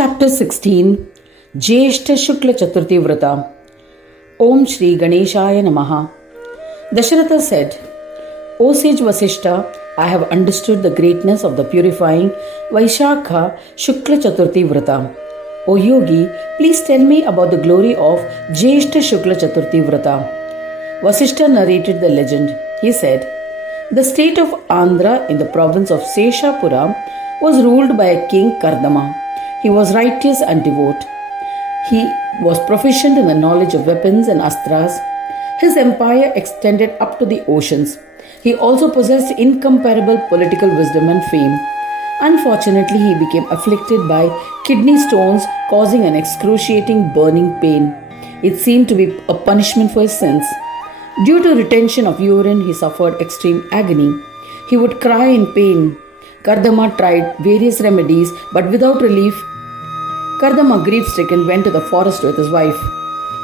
Chapter 16 Jyeshtha Shukla Chaturthi Varta. Om Shri Ganeshaya Namaha. Dasharatha said, O sage Vasishtha, I have understood the greatness of the purifying Vaishakha Shukla Chaturthi Varta. O Yogi, please tell me about the glory of Jyeshtha Shukla Chaturthi Varta. Vasishtha narrated the legend. He said, the state of Andhra in the province of Seshapura was ruled by a king Kardama. He was righteous and devout. He was proficient in the knowledge of weapons and astras. His empire extended up to the oceans. He also possessed incomparable political wisdom and fame. Unfortunately, he became afflicted by kidney stones, causing an excruciating burning pain. It seemed to be a punishment for his sins. Due to retention of urine, he suffered extreme agony. He would cry in pain. Kardama tried various remedies, but without relief. Kardama, grief-stricken, went to the forest with his wife.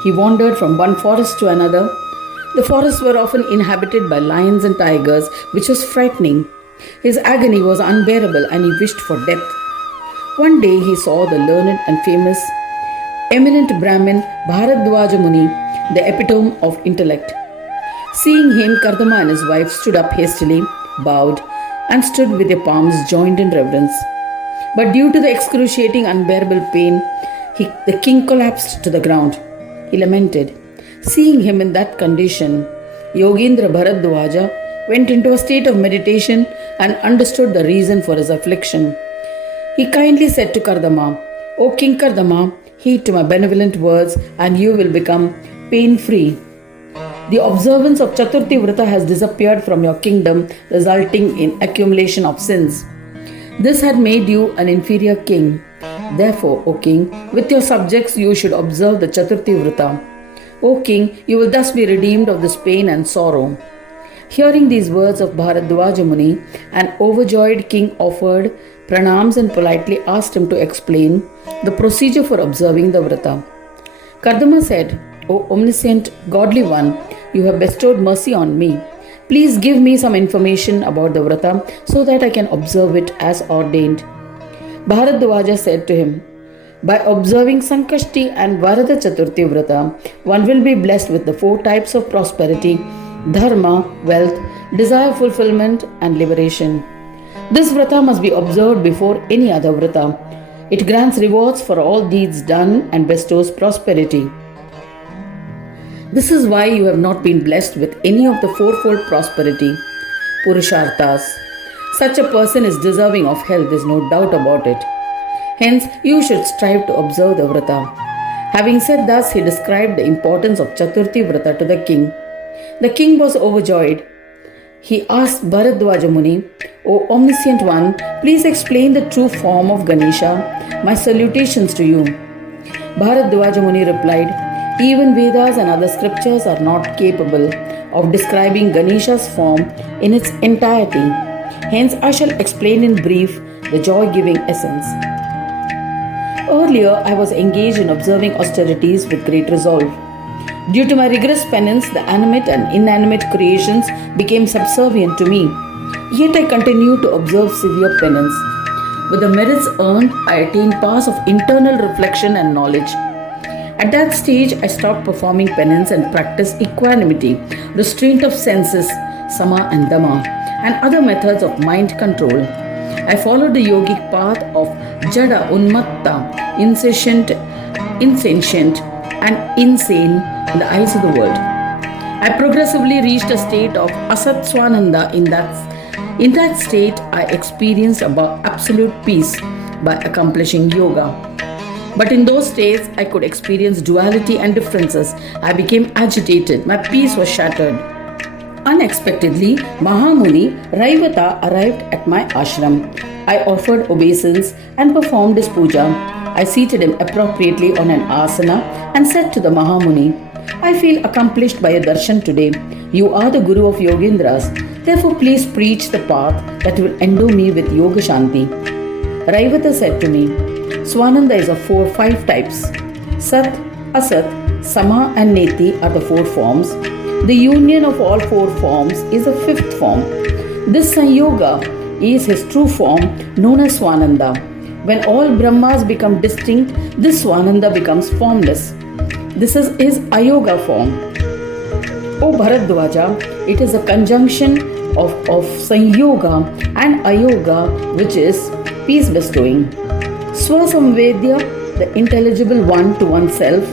He wandered from one forest to another. The forests were often inhabited by lions and tigers, which was frightening. His agony was unbearable and he wished for death. One day he saw the learned and famous eminent Brahmin Bharadwaja Muni, the epitome of intellect. Seeing him, Kardama and his wife stood up hastily, bowed, and stood with their palms joined in reverence. But due to the excruciating, unbearable pain, the king collapsed to the ground. He lamented. Seeing him in that condition, Yogendra Bharadwaja went into a state of meditation and understood the reason for his affliction. He kindly said to Kardama, O King Kardama, heed to my benevolent words and you will become pain-free. The observance of Chaturthi Varta has disappeared from your kingdom, resulting in accumulation of sins. This had made you an inferior king. Therefore, O king, with your subjects you should observe the Chaturthi Varta. O king, you will thus be redeemed of this pain and sorrow. Hearing these words of Bharadwaja Muni, an overjoyed king offered pranams and politely asked him to explain the procedure for observing the Vrata. Kardama said, O omniscient, godly one, you have bestowed mercy on me. Please give me some information about the Vrata so that I can observe it as ordained. Bharadwaja said to him, by observing Sankashti and Varada Chaturthi Vrata, one will be blessed with the 4 types of prosperity, dharma, wealth, desire fulfillment and liberation. This Vrata must be observed before any other Vrata. It grants rewards for all deeds done and bestows prosperity. This is why you have not been blessed with any of the 4-fold prosperity, Purusharthas. Such a person is deserving of health, there is no doubt about it. Hence, you should strive to observe the Vrata. Having said thus, he described the importance of Chaturthi Vrata to the king. The king was overjoyed. He asked Bharadwaja Muni, O omniscient one, please explain the true form of Ganesha. My salutations to you. Bharadwaja Muni replied, even Vedas and other scriptures are not capable of describing Ganesha's form in its entirety. Hence, I shall explain in brief the joy-giving essence. Earlier, I was engaged in observing austerities with great resolve. Due to my rigorous penance, the animate and inanimate creations became subservient to me. Yet I continued to observe severe penance. With the merits earned, I attained paths of internal reflection and knowledge. At that stage, I stopped performing penance and practiced equanimity, restraint of senses, sama and dhamma, and other methods of mind control. I followed the yogic path of jada unmatta, insentient, and insane in the eyes of the world. I progressively reached a state of asat swananda. In that state, I experienced about absolute peace by accomplishing yoga. But in those days, I could experience duality and differences. I became agitated. My peace was shattered. Unexpectedly, Mahamuni Raivata arrived at my ashram. I offered obeisance and performed his puja. I seated him appropriately on an asana and said to the Mahamuni, I feel accomplished by your darshan today. You are the Guru of Yogendras. Therefore, please preach the path that will endow me with Yoga Shanti. Raivata said to me, Swananda is of 5 types. Sat, Asat, Sama and Neti are the 4 forms. The union of all 4 forms is the 5th form. This Sanyoga is his true form known as Swananda. When all Brahmas become distinct, this Swananda becomes formless. This is his Ayoga form. O Bharadwaja, it is a conjunction of Sanyoga and Ayoga, which is peace bestowing. Swasamvedya, the intelligible one to oneself,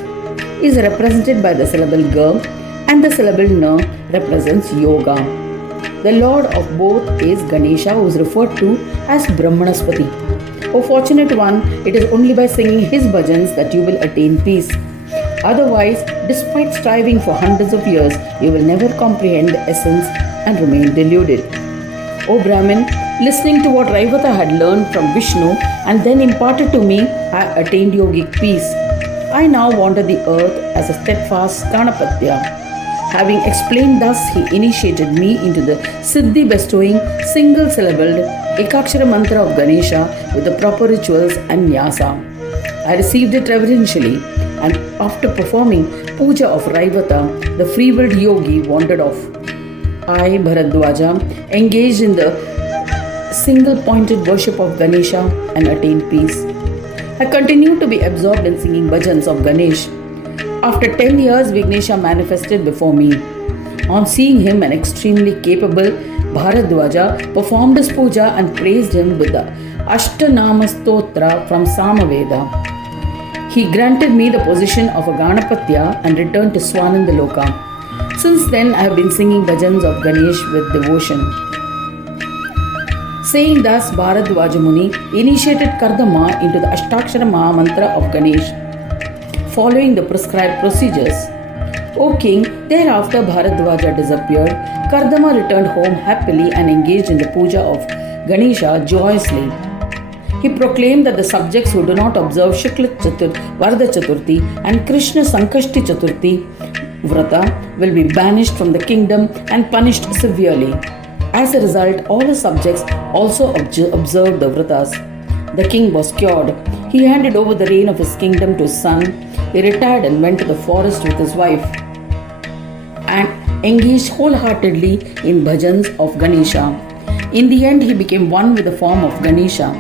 is represented by the syllable Ga, and the syllable Na represents Yoga. The lord of both is Ganesha, who is referred to as Brahmanaspati. O fortunate one, it is only by singing his bhajans that you will attain peace. Otherwise, despite striving for hundreds of years, you will never comprehend the essence and remain deluded. O Brahmin, listening to what Raivata had learned from Vishnu and then imparted to me, I attained yogic peace. I now wander the earth as a steadfast Ganapatya. Having explained thus, he initiated me into the Siddhi bestowing single syllabled Ekakshara mantra of Ganesha with the proper rituals and nyasa. I received it reverentially, and after performing puja of Raivata, the free-willed yogi wandered off. I, Bharadwaja, engaged in the single-pointed worship of Ganesha and attained peace. I continued to be absorbed in singing bhajans of Ganesh. After 10 years, Vignesha manifested before me. On seeing him, an extremely capable Bharadwaja performed his puja and praised him with the Ashtanama Stotra from Samaveda. He granted me the position of a Ganapatya and returned to Swanandaloka. Since then, I have been singing bhajans of Ganesh with devotion. Saying thus, Bharadwaja Muni initiated Kardama into the Ashtakshara Maha Mantra of Ganesh, following the prescribed procedures. O king, thereafter Bharadwaja disappeared. Kardama returned home happily and engaged in the puja of Ganesha joyously. He proclaimed that the subjects who do not observe Shukla Varta Chaturthi and Krishna Sankashti Chaturthi Varta will be banished from the kingdom and punished severely. As a result, all his subjects also observed the Vratas. The king was cured. He handed over the reign of his kingdom to his son. He retired and went to the forest with his wife and engaged wholeheartedly in bhajans of Ganesha. In the end, he became one with the form of Ganesha.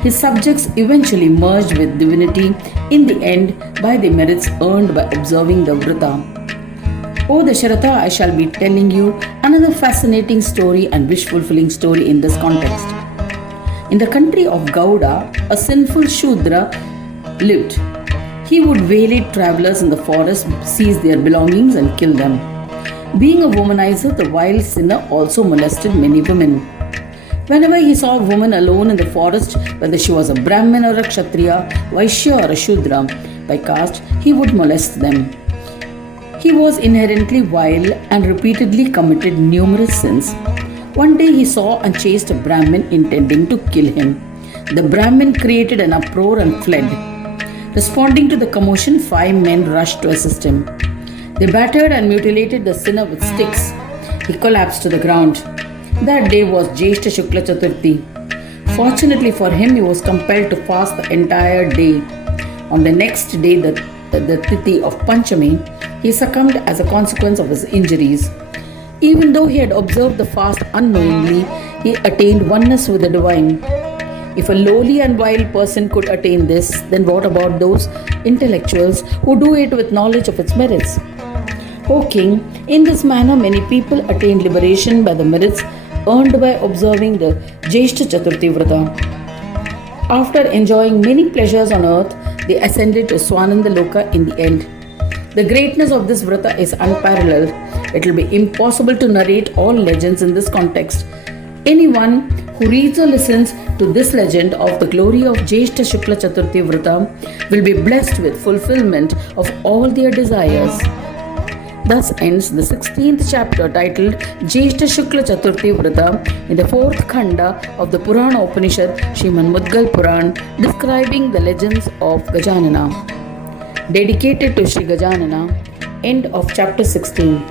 His subjects eventually merged with divinity in the end by the merits earned by observing the Vrata. O Dasharatha, I shall be telling you another fascinating story and wish-fulfilling story in this context. In the country of Gauda, a sinful Shudra lived. He would waylay travelers in the forest, seize their belongings and kill them. Being a womanizer, the vile sinner also molested many women. Whenever he saw a woman alone in the forest, whether she was a Brahmin or a Kshatriya, Vaishya or a Shudra, by caste, he would molest them. He was inherently vile and repeatedly committed numerous sins. One day he saw and chased a Brahmin intending to kill him. The Brahmin created an uproar and fled. Responding to the commotion, 5 men rushed to assist him. They battered and mutilated the sinner with sticks. He collapsed to the ground. That day was Jyeshtha Shukla Chaturthi. Fortunately for him, he was compelled to fast the entire day. On the next day, the Tithi of Panchami, he succumbed as a consequence of his injuries. Even though he had observed the fast unknowingly, he attained oneness with the divine. If a lowly and vile person could attain this, then what about those intellectuals who do it with knowledge of its merits? O king, in this manner many people attained liberation by the merits earned by observing the Jyeshtha Chaturthi Varta. After enjoying many pleasures on earth, they ascended to Swananda Loka in the end. The greatness of this Vrata is unparalleled. It will be impossible to narrate all legends in this context. Anyone who reads or listens to this legend of the glory of Jyeshtha Shukla Chaturthi Varta will be blessed with fulfillment of all their desires. Thus ends the 16th chapter titled Jyeshtha Shukla Chaturthi Varta in the 4th Khanda of the Purana Upanishad Raman Mudgal Puran, describing the legends of Gajanana. Dedicated to Sri Gajanana. End of chapter 16.